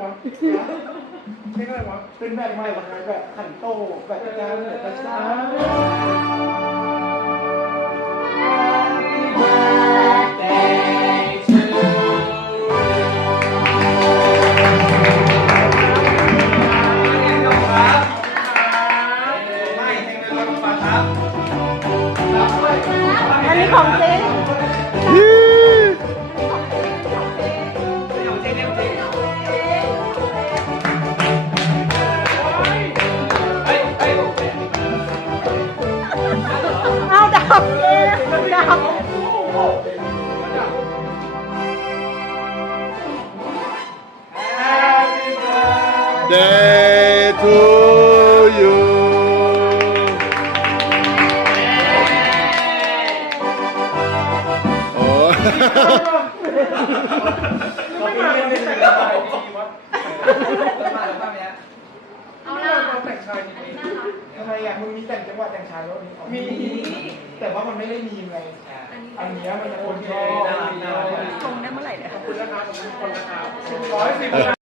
เรียกอะไรวะเป็นแบบใหม่วันนั้นแบบขันโตแบบกระจายแบบกระจายอันนี้ของจริง เอาดับเลยดับ Day to you โอ้เราไม่มาเป็นแต่งชายดีวะเอาล่ะเราแต่งชายดีทำไมอะมึงมีแต่งจังหวะแต่งชายแล้วมี แต่ว่ามันไม่ได้มีไงอันเนี้ยมันจะคนชอบลงได้เมื่อไหร่เนี่ยขอบคุณนะครับขอบคุณทุกคนนะครับร้อยสิบ